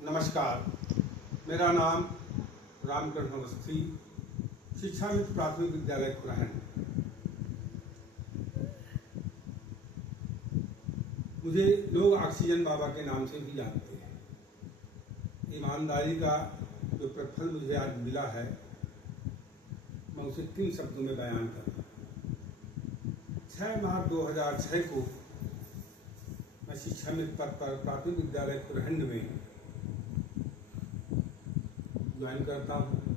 नमस्कार, मेरा नाम रामकृष्ण अवस्थी, शिक्षा मित्र प्राथमिक विद्यालय खुराहन। मुझे लोग ऑक्सीजन बाबा के नाम से भी जानते हैं। ईमानदारी का जो प्रतिफल मुझे आज मिला है, मैं उसे 3 शब्दों में बयान करूँ। 6 मार्च 2006 को मैं शिक्षा मित्र पद पर प्राथमिक विद्यालय खुराहन में ज्वाइन करता हूँ।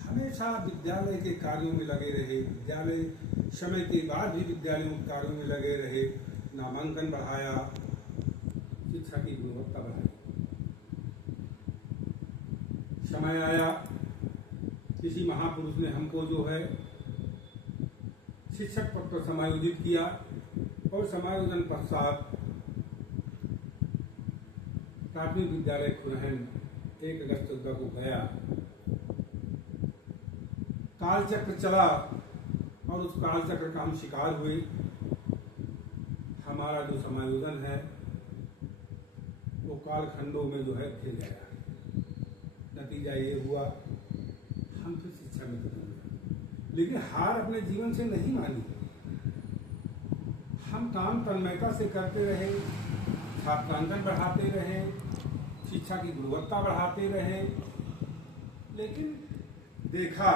हमेशा विद्यालय के कार्यों में लगे रहे, विद्यालय समय के बाद भी विद्यालयों के कार्यों में लगे रहे, नामांकन बढ़ाया, शिक्षा की गुणवत्ता बढ़ाई। समय आया, किसी महापुरुष ने हमको जो है शिक्षक पद पर समायोजित किया और समायोजन पश्चात प्राथमिक विद्यालय खुराहन 1 अगस्त को गया। कालचक्र चला और उस कालचक्र का हम शिकार हुए। हमारा जो समायोजन है वो कालखंडों में जो है घिर गया। नतीजा ये हुआ हम फिर शिक्षा मित्र बने, लेकिन हार अपने जीवन से नहीं मानी। हम काम तन्मयता से करते रहे, छात्रांकन बढ़ाते रहे, शिक्षा की गुणवत्ता बढ़ाते रहे, लेकिन देखा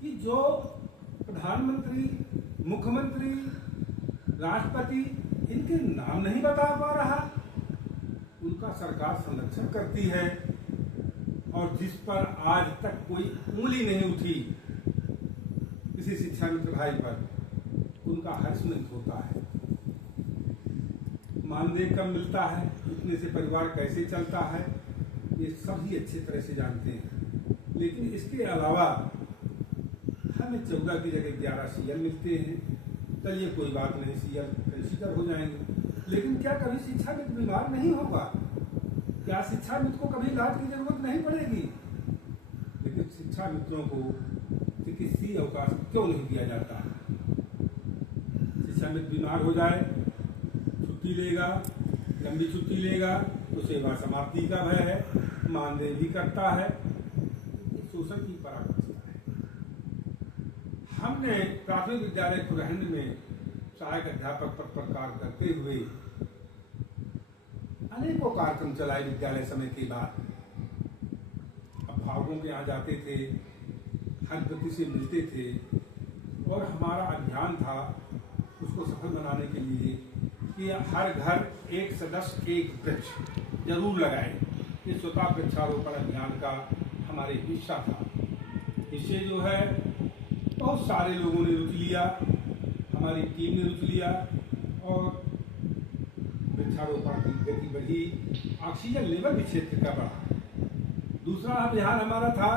कि जो प्रधानमंत्री, मुख्यमंत्री, राष्ट्रपति इनके नाम नहीं बता पा रहा, उनका सरकार संरक्षण करती है और जिस पर आज तक कोई उंगली नहीं उठी किसी शिक्षा मित्र भाई पर, उनका हर्षमंत होता है। मानदेय कब मिलता है, इतने से परिवार कैसे चलता है, ये सभी अच्छी तरह से जानते हैं। लेकिन इसके अलावा हमें 14 की जगह 11 सीएल मिलते हैं। चलिए कोई बात नहीं, सीएल कंसीडर हो जाएंगे, लेकिन क्या कभी शिक्षा मित्र बीमार नहीं होगा? क्या शिक्षा मित्र को कभी इलाज की जरूरत नहीं पड़ेगी? लेकिन शिक्षा मित्रों को चिकित्सीय अवकाश क्यों नहीं दिया जाता? शिक्षा मित्र बीमार हो जाए, छुट्टी लेगा, लंबी छुट्टी लेगा तो सेवा समाप्ति का भय है, मानदेय भी करता है, शोषण की पराकाष्ठा है। हमने प्राथमिक विद्यालय खुराहन में सहायक अध्यापक पद पर कार्य करते हुए अनेकों कार्यक्रम चलाए। विद्यालय समय के बाद अभिभावकों के यहाँ जाते थे, हर व्यक्ति से मिलते थे और हमारा अभियान था उसको सफल बनाने के लिए कि हर घर एक सदस्य एक वृक्ष जरूर लगाए। ये स्वतः वृक्षारोपण अभियान का हमारे हिस्सा था। इससे जो है बहुत सारे लोगों ने रुचि लिया, हमारी टीम ने रुचि लिया और वृक्षारोपण की गति बढ़ी, ऑक्सीजन लेवल भी क्षेत्र का बढ़ा। दूसरा अभियान हमारा था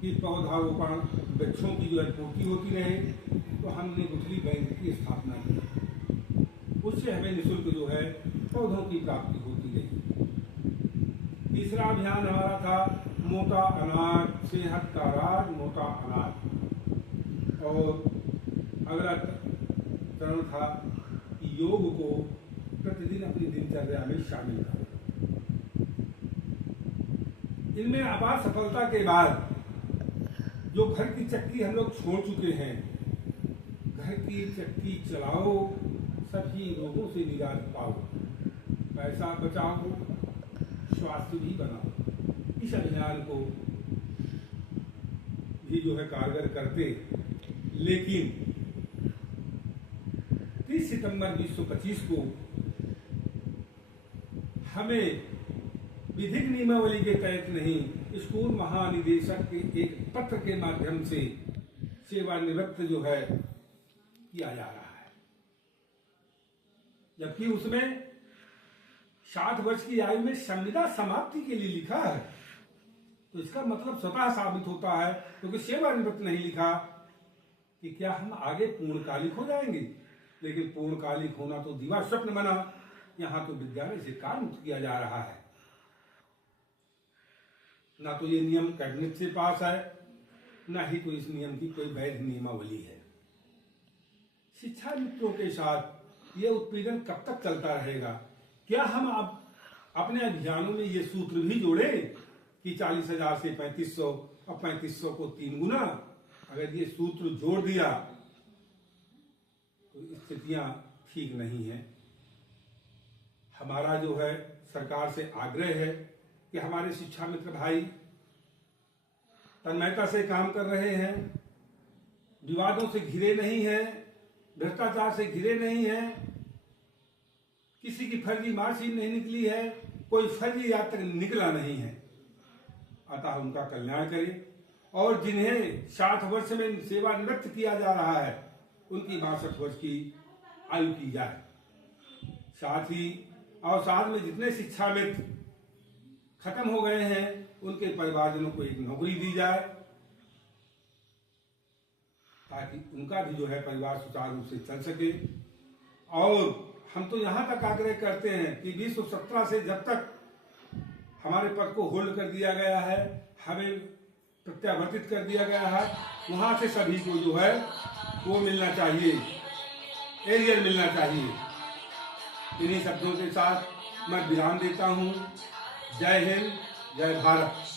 कि पौधारोपण, वृक्षों की जो है पूर्ति होती रहे, तो हमने गुठली बैंक की स्थापना की। उससे हमें निःशुल्क जो है पौधों की प्राप्ति होती रही। तीसरा अभियान हमारा था मोटा अनाज, सेहत का राज, मोटा अनाज। और अगला चरण था कि योग को प्रतिदिन अपनी दिनचर्या में शामिल करें। इनमें अपार सफलता के बाद जो घर की चक्की हम लोग छोड़ चुके हैं, घर की चक्की चलाओ, सभी रोगों से निजात पाओ, पैसा बचाओ, स्वास्थ्य भी बनाओ। इस अभियान को भी जो है कारगर करते, लेकिन 30 सितंबर 1925 को हमें विधिक नियमावली के तहत नहीं, स्कूल महानिदेशक के एक पत्र के माध्यम से सेवानिवृत्त जो है किया जा रहा है, जबकि उसमें 60 वर्ष की आयु में संविदा समाप्ति के लिए लिखा है। तो इसका मतलब स्वतः साबित होता है, क्योंकि सेवानिवृत्त नहीं लिखा कि क्या हम आगे पूर्णकालिक हो जाएंगे। लेकिन पूर्णकालिक होना तो दिवा स्वप्न बना। यहाँ तो विद्यालय से कार्य मुक्त किया जा रहा है। ना तो ये नियम कैबिनेट से पास है, ना ही तो इस नियम की कोई वैध नियमावली है। शिक्षा मित्रों के साथ ये उत्पीड़न कब तक चलता रहेगा? क्या हम अब अपने अभियानों में ये सूत्र भी जोड़े कि 40,000 से 3500 और 3500 को 3 गुना? अगर ये सूत्र जोड़ दिया तो स्थितियां ठीक नहीं है। हमारा जो है सरकार से आग्रह है कि हमारे शिक्षा मित्र भाई तन्मयता से काम कर रहे हैं, विवादों से घिरे नहीं हैं, भ्रष्टाचार से घिरे नहीं हैं, किसी की फर्जी मार्कशीट नहीं निकली है, कोई फर्जी आज तक निकला नहीं है। अतः उनका कल्याण करें और जिन्हें 60 वर्ष में सेवानिवृत्त किया जा रहा है उनकी 62 वर्ष की आयु की जाए। साथ ही और साथ में जितने शिक्षा मित्र खत्म हो गए हैं उनके परिवारजनों को एक नौकरी दी जाए ताकि उनका भी जो है परिवार सुचारू रूप से चल सके। और हम तो यहां तक आग्रह करते हैं कि 2017 से जब तक हमारे पद को होल्ड कर दिया गया है, हमें प्रत्यावर्तित कर दिया गया है, वहां से सभी को जो है वो मिलना चाहिए, एरियर मिलना चाहिए। इन्हीं शब्दों के साथ मैं विराम देता हूं। जय हिंद, जय भारत।